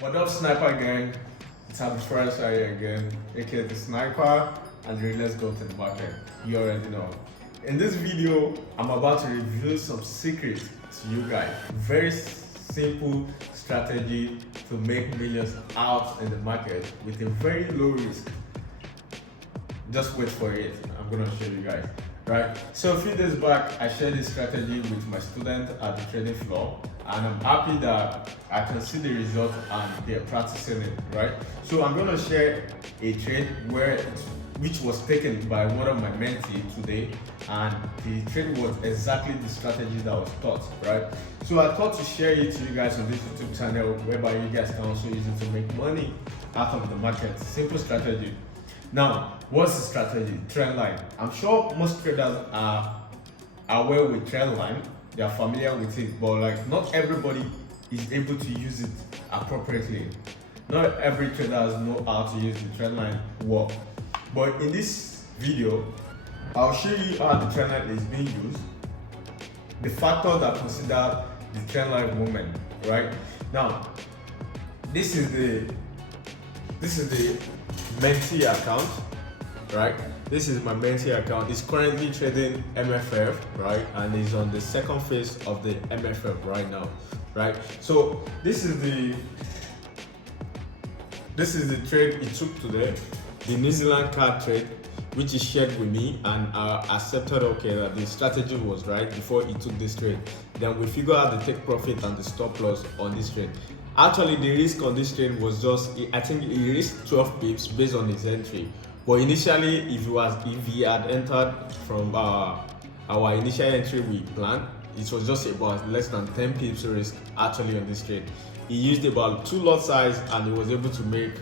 What up, Sniper Gang? It's Happy Friday again, aka the Sniper, and let's go to the market. You already know. In this video, I'm about to reveal some secrets to you guys. Very simple strategy to make millions out in the market with a very low risk. Just wait for it. I'm gonna show you guys. Right. So a few days back, I shared this strategy with my student at the trading floor, and I'm happy that I can see the result and they're practicing it. Right. So I'm gonna share a trade which was taken by one of my mentees today, and the trade was exactly the strategy that was taught. Right. So I thought to share it to you guys on this YouTube channel, whereby you guys can also use it to make money out of the market. Simple strategy. Now, what's the strategy? Trendline. I'm sure most traders are aware with Trendline. They are familiar with it, but not everybody is able to use it appropriately. Not every traders know how to use the Trendline well. But in this video, I'll show you how the Trendline is being used, the factors that consider the Trendline movement. Right now, this is the mentee account, right? This is my mentee account. It's currently trading MFF, right? And is on the second phase of the MFF right now, right? So this is the trade it took today, the New Zealand card trade, which is shared with me, and I accepted that the strategy was right before he took this trade. Then we figure out the take profit and the stop loss on this trade. Actually, the risk on this trade was just, I think he risked 12 pips based on his entry. But initially, if he had entered from our initial entry we planned, it was just about less than 10 pips risk actually on this trade. He used about 2 lot size and he was able to make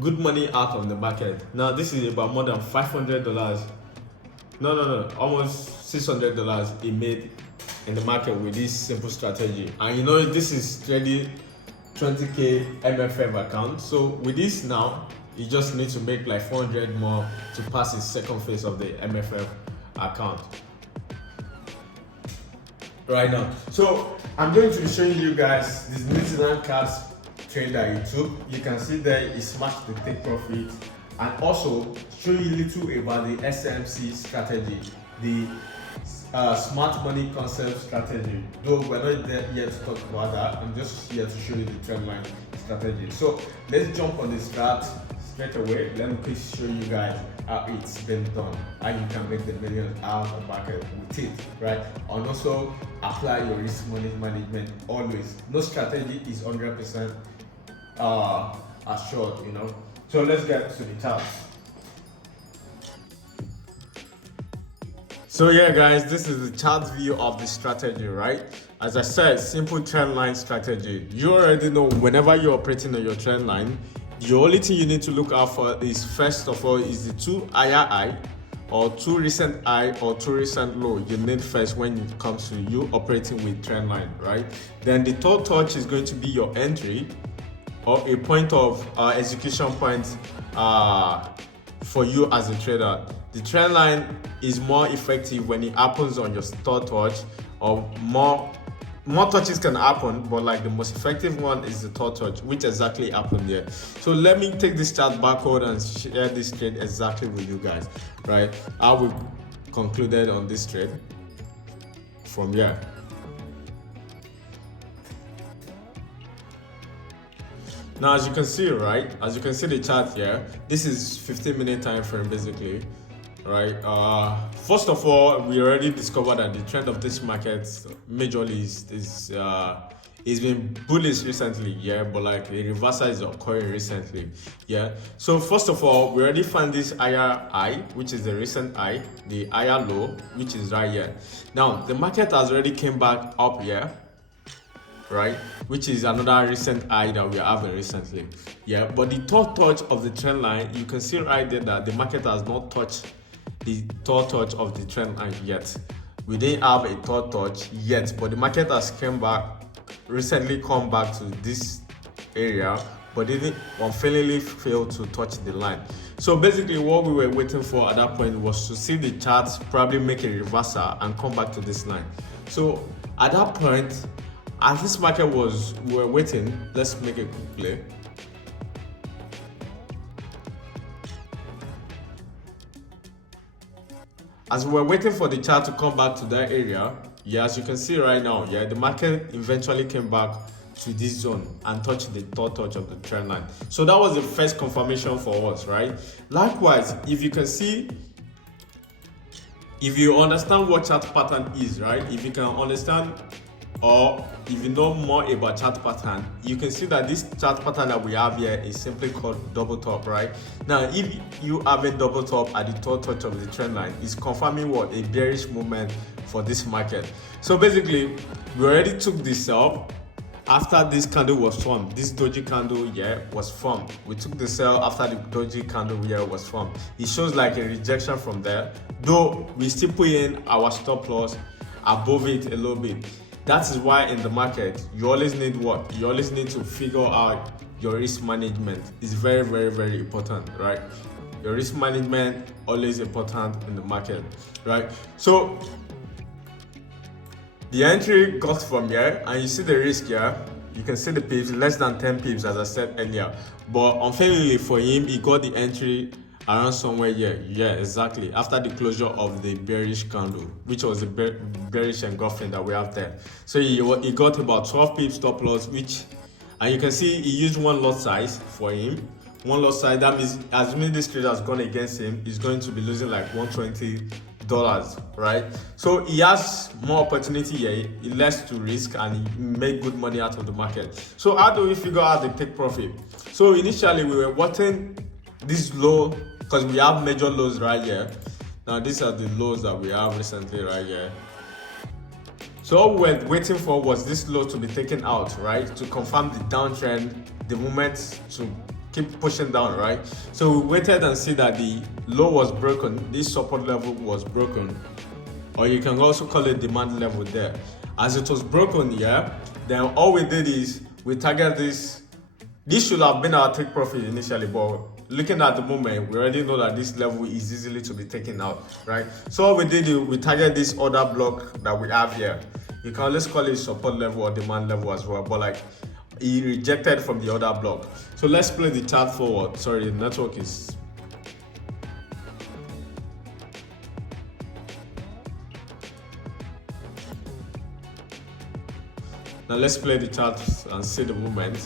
good money out of the market. Now this is about more than $500. No, almost $600 he made in the market with this simple strategy. And this is trading 20k MFF account. So with this now, you just need to make like 400 more to pass his second phase of the MFF account right now. So I'm going to show you guys this New Zealand cards trade that he took. You can see there he smashed the take profit, and also show you a little about the SMC strategy, the smart money concept strategy. Though we're not there yet to talk about that, I'm just here to show you the trendline strategy. So let's jump on this strat straight away. Let me please show you guys how it's been done, how you can make the millions out of the market with it, right? And also apply your risk management always. No strategy is 100% assured, So let's get to the chart. So yeah guys, this is the chart view of the strategy, right? As I said, simple trend line strategy. You already know whenever you're operating on your trend line, the only thing you need to look out for is, first of all, is the 2 higher high or 2 recent high or 2 recent low you need first when it comes to you operating with trend line, right? Then the third touch is going to be your entry or a point of execution point for you as a trader. The trend line is more effective when it happens on your third touch, or more touches can happen, but the most effective one is the third touch, which exactly happened there. So let me take this chart backward and share this trade exactly with you guys, right? How we concluded on this trade from here. Now, as you can see, right? As you can see the chart here, this is 15-minute time frame basically, right? First of all, we already discovered that the trend of this market majorly is been bullish recently, but the reversal is occurring recently, So first of all, we already found this higher high, which is the recent high, the higher low, which is right here. Now the market has already came back up here, right, which is another recent high that we are having recently, but the third touch of the trend line, you can see right there that the market has not touched the third touch of the trend line yet. We didn't have a third touch yet, but the market has come back to this area, but didn't unfailingly fail to touch the line. So basically what we were waiting for at that point was to see the chart probably make a reversal and come back to this line. So at that point, as this market we were waiting, let's make a quick play. As we're waiting for the chart to come back to that area, yeah, as you can see right now, yeah, the market eventually came back to this zone and touched the third touch of the trend line. So that was the first confirmation for us, right? Likewise, if you can see, if you understand what chart pattern is, right? If you can understand, or if you know more about chart pattern, you can see that this chart pattern that we have here is simply called double top, right? Now, if you have a double top at the third touch of the trend line, it's confirming what? A bearish movement for this market. So basically, we already took this sell after this candle was formed. This doji candle here was formed. We took the sell after the doji candle here was formed. It shows like a rejection from there, though we still put in our stop loss above it a little bit. That is why in the market, you always need what? You always need to figure out your risk management. It's very, very, very important, right? Your risk management always important in the market, right? So the entry got from here, and you see the risk here. You can see the pips, less than 10 pips, as I said earlier. But unfairly for him, he got the entry around somewhere here. Yeah, exactly. After the closure of the bearish candle, which was the bearish engulfing that we have there. So he got about 12 pips stop loss, and you can see he used one lot size for him. One lot size, that means assuming this trade has gone against him, he's going to be losing like $120, right? So he has more opportunity here, he less to risk, and he make good money out of the market. So how do we figure out the take profit? So initially we were watching this low, because we have major lows right here. Now these are the lows that we have recently right here. So all we were waiting for was this low to be taken out, right? To confirm the downtrend, the movement to keep pushing down, right? So we waited and see that the low was broken, this support level was broken, or you can also call it demand level there. As it was broken here, then all we did is we target this. This should have been our take profit initially, but looking at the moment, we already know that this level is easily to be taken out, right? So what we did is we target this other block that we have here. You can always call it support level or demand level as well, but like he rejected from the other block. So let's play the chart forward. Sorry, the network is. Now let's play the chart and see the movement.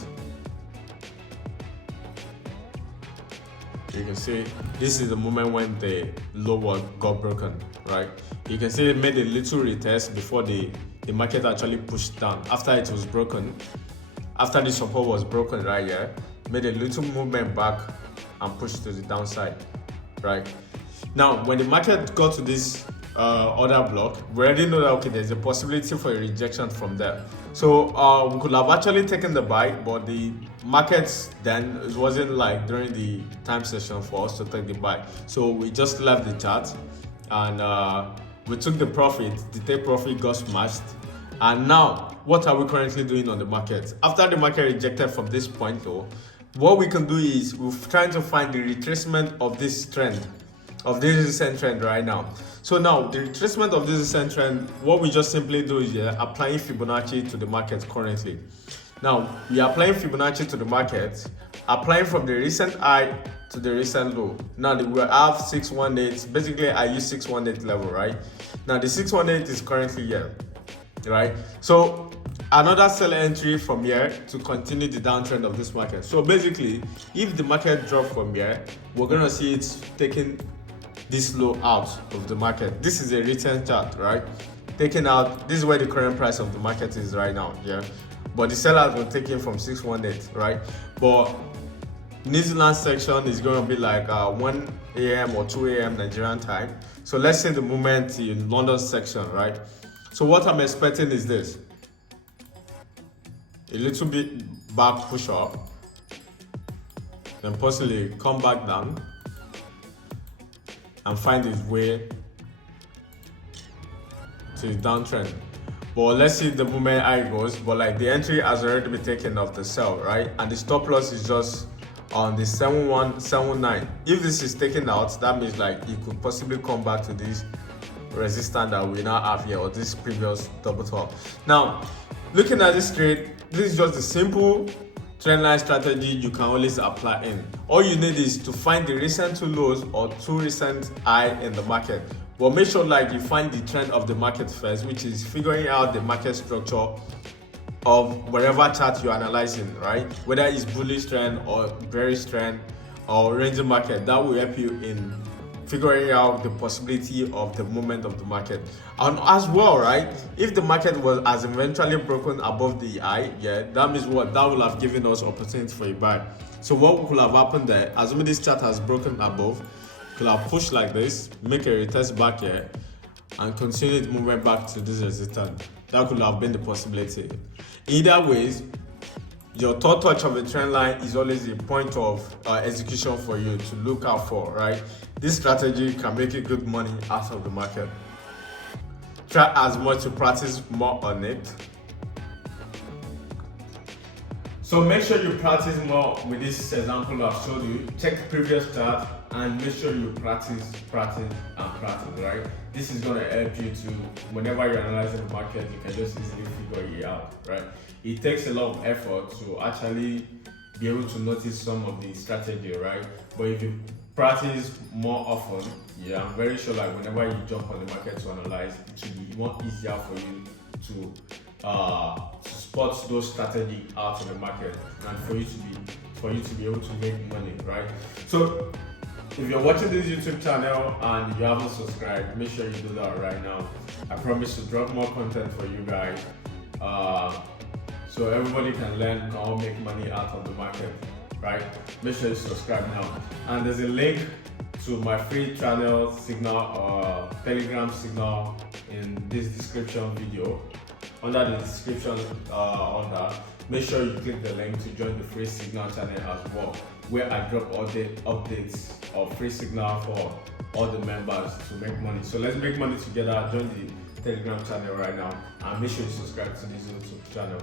You can see this is the moment when the low got broken, right? You can see it made a little retest before the market actually pushed down. After it was broken, after the support was broken right here, made a little movement back and pushed to the downside, right? Now, when the market got to this other block, we already know that, okay, there's a possibility for a rejection from there. So we could have actually taken the buy, but the markets then, it wasn't like during the time session for us to take the buy. So we just left the chart and we took the profit. The take profit got smashed. And now, what are we currently doing on the market? After the market rejected from this point though, what we can do is we're trying to find the retracement of this trend, of this recent trend right now. So now the retracement of this recent trend, what we just simply do is applying Fibonacci to the market currently. Now we are applying Fibonacci to the market, applying from the recent high to the recent low. Now we have 618. Basically, I use 618 level, right? Now the 618 is currently here, right? So another sell entry from here to continue the downtrend of this market. So basically, if the market drops from here, we're gonna see it taking this low out of the market. This is a written chart, right? Taken out, this is where the current price of the market is right now, yeah? But the seller has been taken from 618, right? But New Zealand section is going to be like 1 a.m. or 2 a.m. Nigerian time. So let's say the movement in London section, right? So what I'm expecting is this. A little bit back push up, then possibly come back down and find its way to the downtrend. But let's see the movement how it goes. But like the entry has already been taken off the sell, right? And the stop loss is just on the 7179. If this is taken out, that means like it could possibly come back to this resistance that we now have here, or this previous double top. Now, Looking at this trade, this is just a simple trendline strategy you can always apply in. All you need is to find the recent two lows or two recent high in the market. But make sure like you find the trend of the market first, which is figuring out the market structure of whatever chart you're analyzing, right? Whether it's bullish trend or bearish trend or ranging market, that will help you in figuring out the possibility of the movement of the market. And as well, right, if the market has eventually broken above the high, yeah, that means what? That will have given us opportunity for a buy. So what could have happened there, assuming this chart has broken above, could have pushed like this, make a retest back here, and continue the movement back to this resistance. That could have been the possibility. Either ways, your third touch of a trend line is always a point of execution for you to look out for, right? This strategy can make you good money out of the market. Try as much to practice more on it. So make sure you practice more with this example I've showed you. Check the previous chart and make sure you practice, right? This is gonna help you to, whenever you're analyzing the market, you can just easily figure it out, right? It takes a lot of effort to actually be able to notice some of the strategy, right? But if you practice more often, yeah, I'm very sure like whenever you jump on the market to analyze, it should be more easier for you to spot those strategies out in the market and for you to be able to make money, right? So if you're watching this YouTube channel and you haven't subscribed, make sure you do that right now. I promise to drop more content for you guys, so everybody can learn, can all make money out of the market, right? Make sure you subscribe now. And there's a link to my free channel signal, Telegram signal in this description video. Under the description on that, make sure you click the link to join the free signal channel as well, where I drop all the updates of free signal for all the members to make money. So let's make money together. Join the Telegram channel right now and make sure you subscribe to this YouTube channel.